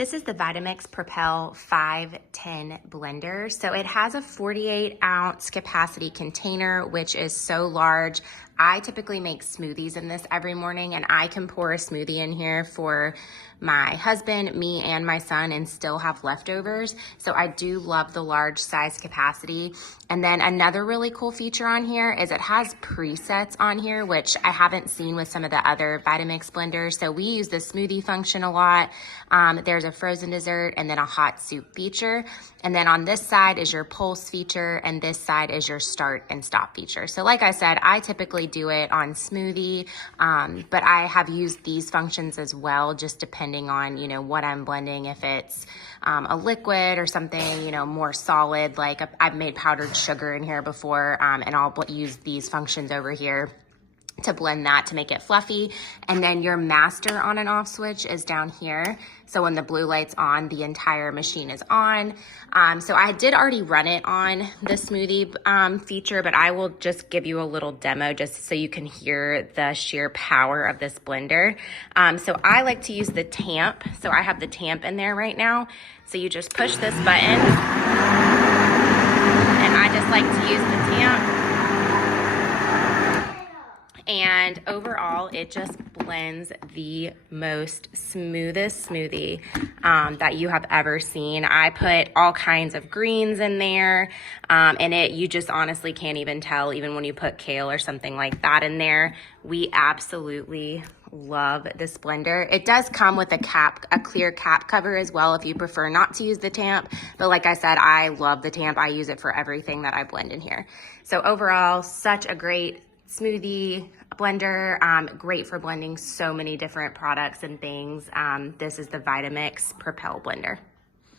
This is the Vitamix Propel 510 blender. So it has a 48-ounce capacity container, which is so large. I typically make smoothies in this every morning, and I can pour a smoothie in here for my husband, me, and my son and still have leftovers. So I do love the large size capacity. And then another really cool feature on here is it has presets on here, which I haven't seen with some of the other Vitamix blenders. So we use the smoothie function a lot. There's a frozen dessert and then a hot soup feature. And then on this side is your pulse feature, and this side is your start and stop feature. So like I said, I typically do it on smoothie, but I have used these functions as well, just depending on, what I'm blending. If it's a liquid or something, more solid, like I've made powdered sugar in here before, and I'll use these functions over here to blend that to make it fluffy. And then your master on and off switch is down here. So when the blue light's on, the entire machine is on. So I did already run it on the smoothie feature, but I will just give you a little demo just so you can hear the sheer power of this blender. So I like to use the tamp. So I have the tamp in there right now. So you just push this button, and I just like to use the tamp. And overall, it just blends the most smoothest smoothie that you have ever seen. I put all kinds of greens in there, and you just honestly can't even tell, even when you put kale or something like that in there. We absolutely love this blender. It does come with a clear cap cover as well if you prefer not to use the tamp. But like I said, I love the tamp. I use it for everything that I blend in here. So overall, such a great smoothie blender, great for blending so many different products and things. This is the Vitamix Propel blender.